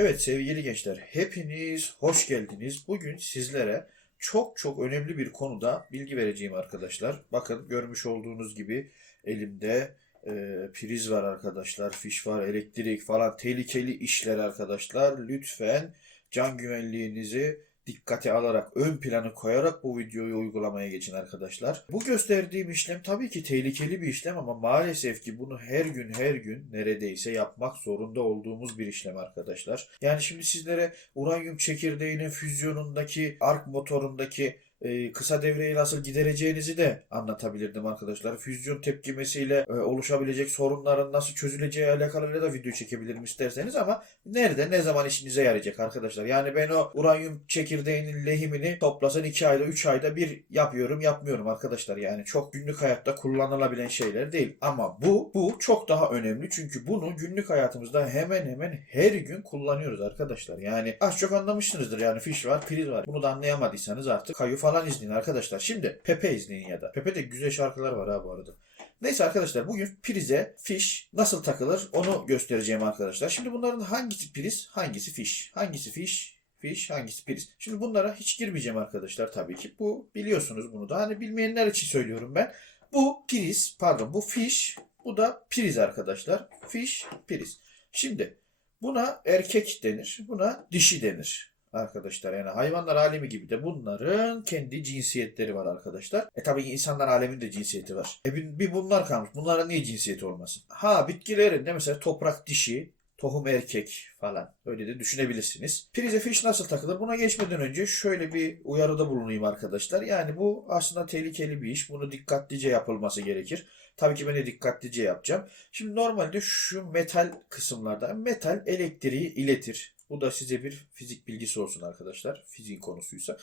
Evet sevgili gençler, hepiniz hoş geldiniz. Bugün sizlere çok çok önemli bir konuda bilgi vereceğim arkadaşlar. Bakın görmüş olduğunuz gibi elimde e, priz var arkadaşlar, fiş var, elektrik falan tehlikeli işler arkadaşlar. Lütfen can güvenliğinizi dikkate alarak, ön planı koyarak bu videoyu uygulamaya geçin arkadaşlar. Bu gösterdiğim işlem tabii ki tehlikeli bir işlem ama maalesef ki bunu her gün her gün neredeyse yapmak zorunda olduğumuz bir işlem arkadaşlar. Yani şimdi sizlere uranyum çekirdeğinin füzyonundaki ark motorundaki e, kısa devreyi nasıl gidereceğinizi de anlatabilirdim arkadaşlar. Füzyon tepkimesiyle e, oluşabilecek sorunların nasıl çözüleceği alakalı da video çekebilirim isterseniz ama nerede ne zaman işinize yarayacak arkadaşlar. Yani ben o uranyum çekirdeğinin lehimini toplasan 2 ayda 3 ayda bir yapıyorum yapmıyorum arkadaşlar. Yani çok günlük hayatta kullanılabilen şeyler değil. Ama bu bu çok daha önemli çünkü bunu günlük hayatımızda hemen hemen her gün kullanıyoruz arkadaşlar. Yani az çok anlamışsınızdır yani fiş var priz var. Bunu da anlayamadıysanız artık falan izleyin arkadaşlar. Şimdi Pepe izleyin ya da. Pepe'de güzel şarkılar var ha bu arada. Neyse arkadaşlar bugün prize fiş nasıl takılır onu göstereceğim arkadaşlar. Şimdi bunların hangisi priz, hangisi fiş? Hangisi fiş, fiş, hangisi priz? Şimdi bunlara hiç girmeyeceğim arkadaşlar tabii ki. Bu biliyorsunuz bunu da. Hani bilmeyenler için söylüyorum ben. Bu priz, pardon bu fiş, bu da priz arkadaşlar. Fiş, priz. Şimdi buna erkek denir, buna dişi denir arkadaşlar. Yani hayvanlar alemi gibi de bunların kendi cinsiyetleri var arkadaşlar. E tabii ki insanlar aleminin de cinsiyeti var. E bir bunlar kalmış. Bunlara niye cinsiyeti olmasın? Ha bitkilerin de mesela toprak dişi, tohum erkek falan. Öyle de düşünebilirsiniz. Prize fiş nasıl takılır? Buna geçmeden önce şöyle bir uyarıda bulunayım arkadaşlar. Yani bu aslında tehlikeli bir iş. Bunu dikkatlice yapılması gerekir. Tabii ki ben de dikkatlice yapacağım. Şimdi normalde şu metal kısımlarda metal elektriği iletir. Bu da size bir fizik bilgisi olsun arkadaşlar. Fiziğin konusuysa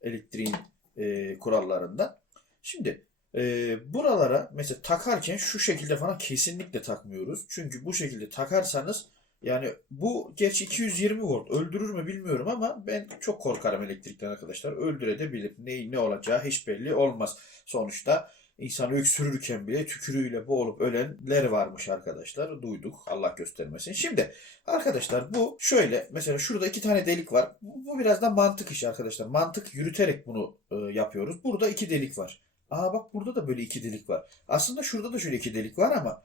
elektriğin e, kurallarından. Şimdi e, buralara mesela takarken şu şekilde falan kesinlikle takmıyoruz. Çünkü bu şekilde takarsanız yani bu gerçi 220 volt öldürür mü bilmiyorum ama ben çok korkarım elektrikten arkadaşlar. Öldürebilir. Ne, ne olacağı hiç belli olmaz. Sonuçta İnsan öksürürken bile tükürüğüyle boğulup ölenler varmış arkadaşlar. Duyduk. Allah göstermesin. Şimdi arkadaşlar bu şöyle mesela şurada iki tane delik var. Bu, bu biraz da mantık işi arkadaşlar. Mantık yürüterek bunu e, yapıyoruz. Burada iki delik var. Aa bak burada da böyle iki delik var. Aslında şurada da şöyle iki delik var ama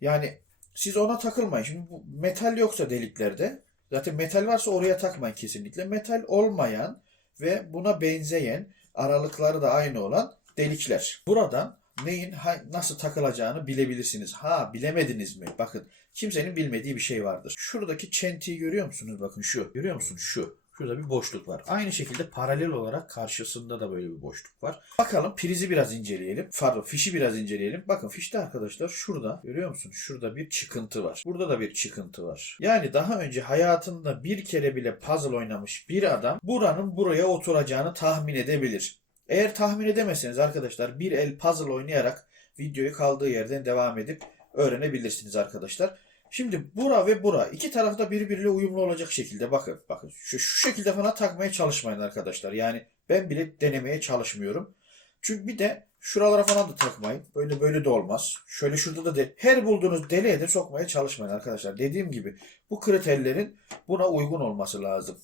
yani siz ona takılmayın. Şimdi bu metal yoksa deliklerde zaten metal varsa oraya takmayın kesinlikle. Metal olmayan ve buna benzeyen aralıkları da aynı olan delikler. Buradan neyin nasıl takılacağını bilebilirsiniz. Ha bilemediniz mi? Bakın kimsenin bilmediği bir şey vardır. Şuradaki çentiyi görüyor musunuz? Bakın şu. Görüyor musunuz? Şu. Şurada bir boşluk var. Aynı şekilde paralel olarak karşısında da böyle bir boşluk var. Bakalım prizi biraz inceleyelim. Pardon fişi biraz inceleyelim. Bakın fişte arkadaşlar şurada görüyor musunuz? Şurada bir çıkıntı var. Burada da bir çıkıntı var. Yani daha önce hayatında bir kere bile puzzle oynamış bir adam buranın buraya oturacağını tahmin edebilir. Eğer tahmin edemezseniz arkadaşlar bir el puzzle oynayarak videoyu kaldığı yerden devam edip öğrenebilirsiniz arkadaşlar. Şimdi bura ve bura iki tarafta birbiriyle uyumlu olacak şekilde bakın bakın şu, şu şekilde falan takmaya çalışmayın arkadaşlar. Yani ben bile denemeye çalışmıyorum. Çünkü bir de şuralara falan da takmayın. Böyle böyle de olmaz. Şöyle şurada da de, her bulduğunuz deliğe de sokmaya çalışmayın arkadaşlar. Dediğim gibi bu kriterlerin buna uygun olması lazım.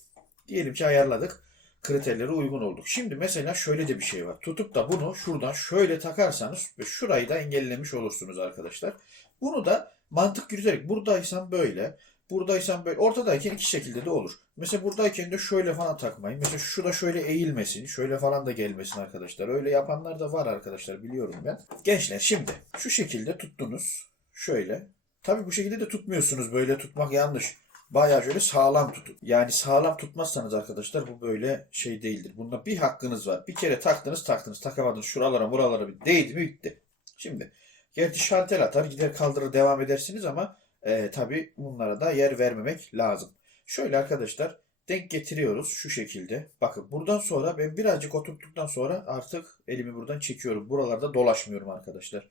Diyelim ki ayarladık kriterlere uygun olduk. Şimdi mesela şöyle de bir şey var. Tutup da bunu şuradan şöyle takarsanız ve şurayı da engellemiş olursunuz arkadaşlar. Bunu da mantık yürüterek buradaysan böyle, buradaysan böyle, ortadayken iki şekilde de olur. Mesela buradayken de şöyle falan takmayın. Mesela şu da şöyle eğilmesin, şöyle falan da gelmesin arkadaşlar. Öyle yapanlar da var arkadaşlar biliyorum ben. Gençler şimdi şu şekilde tuttunuz. Şöyle. Tabii bu şekilde de tutmuyorsunuz. Böyle tutmak yanlış. Bayağı şöyle sağlam tutun. Yani sağlam tutmazsanız arkadaşlar bu böyle şey değildir. Bunda bir hakkınız var. Bir kere taktınız taktınız takamadınız şuralara buralara bir değdi mi bitti. Şimdi gerçi şalter atar gider kaldırır devam edersiniz ama e, tabi bunlara da yer vermemek lazım. Şöyle arkadaşlar denk getiriyoruz şu şekilde. Bakın buradan sonra ben birazcık oturttuktan sonra artık elimi buradan çekiyorum. Buralarda dolaşmıyorum arkadaşlar.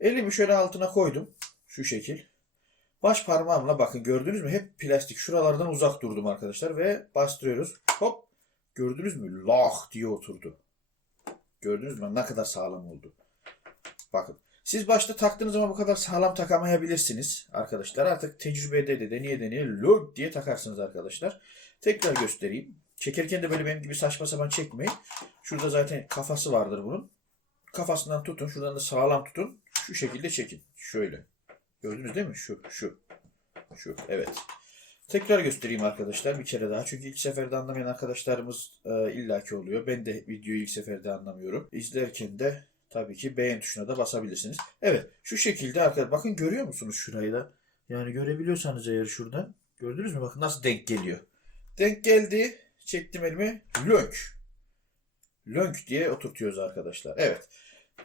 Elimi şöyle altına koydum. Şu şekil. Baş parmağımla bakın gördünüz mü? Hep plastik. Şuralardan uzak durdum arkadaşlar ve bastırıyoruz. Hop. Gördünüz mü? Lah diye oturdu. Gördünüz mü? Ne kadar sağlam oldu. Bakın. Siz başta taktığınız zaman bu kadar sağlam takamayabilirsiniz arkadaşlar. Artık tecrübede de deneye deneye log diye takarsınız arkadaşlar. Tekrar göstereyim. Çekerken de böyle benim gibi saçma sapan çekmeyin. Şurada zaten kafası vardır bunun. Kafasından tutun. Şuradan da sağlam tutun. Şu şekilde çekin. Şöyle. Gördünüz değil mi? Şu, şu. Şu. Evet. Tekrar göstereyim arkadaşlar bir kere daha. Çünkü ilk seferde anlamayan arkadaşlarımız e, illaki oluyor. Ben de videoyu ilk seferde anlamıyorum. İzlerken de tabii ki beğen tuşuna da basabilirsiniz. Evet şu şekilde arkadaşlar. Bakın görüyor musunuz şurayı da? Yani görebiliyorsanız eğer şuradan. Gördünüz mü? Bakın nasıl denk geliyor. Denk geldi. Çektim elimi. Lönk. Lönk diye oturtuyoruz arkadaşlar. Evet.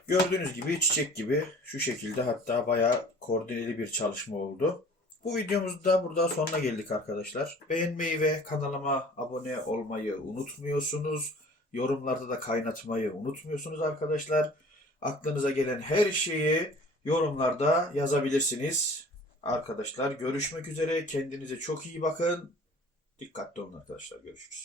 Gördüğünüz gibi çiçek gibi şu şekilde hatta bayağı koordineli bir çalışma oldu. Bu videomuzda burada sonuna geldik arkadaşlar. Beğenmeyi ve kanalıma abone olmayı unutmuyorsunuz. Yorumlarda da kaynatmayı unutmuyorsunuz arkadaşlar. Aklınıza gelen her şeyi yorumlarda yazabilirsiniz. Arkadaşlar görüşmek üzere. Kendinize çok iyi bakın. Dikkatli olun arkadaşlar. Görüşürüz.